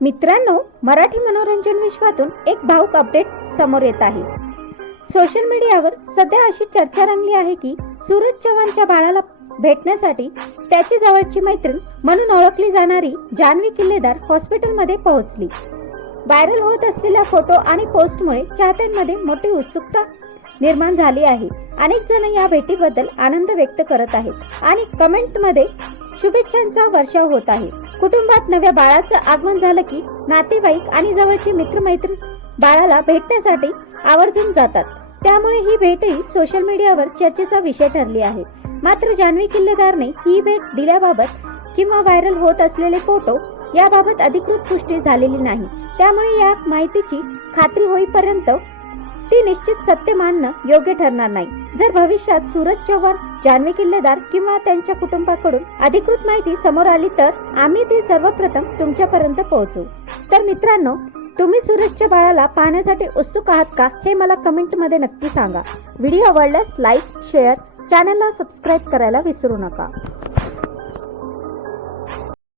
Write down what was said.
मित्रांनो, मराठी मनोरंजन विश्वातून एक भावूक अपडेट समोर येत आहे। सोशल मीडियावर सध्या अशी चर्चा रंगली आहे की सूरज चव्हाणच्या बाळाला भेटण्यासाठी त्याची जवळची मैत्रीण म्हणून ओळखली जाणारी जान्हवी किल्लेदार हॉस्पिटलमध्ये पोहोचली। व्हायरल होत असलेल्या फोटो आणि पोस्टमुळे चाहत्यांमध्ये मोठी उत्सुकता निर्माण झाली आहे। अनेक जण या भेटीबद्दल आनंद व्यक्त करत आहेत आणि कमेंटमध्ये शुभेच्छांचा वर्षाव होत आहे। कुटुंबात नव्या बाळाचं आगमन झालं की नातेवाईक आणि जवळचे मित्रमैत्रीण बाळाला भेटण्यासाठी आवर्जून जातात। त्यामुळे ही भेटही सोशल मीडियावर चर्चेचा विषय ठरली आहे। मात्र जान्हवी किल्लेदारने ही भेट दिल्याबाबत किंवा व्हायरल होत असलेले फोटो याबाबत अधिकृत पुष्टी झालेली नाही। त्यामुळे या माहितीची खात्री होईपर्यंत ती निश्चित सत्य मानणं योग्य ठरणार नाही। जर भविष्यात सूरज चव्हाण, जान्हवी किल्लेदार किंवा त्यांच्या कुटुंबाकडून अधिकृत माहिती समोर आली तर आम्ही ती सर्वप्रथम तुमच्यापर्यंत पोहोचवू। तर मित्रांनो, तुम्ही सूरजच्या बाळाला पाहण्यासाठी उत्सुक आहात का हे मला कमेंटमध्ये नक्की सांगा। व्हिडिओ आवडल्यास लाईक, शेअर, चॅनलला सबस्क्राईब करायला विसरू नका।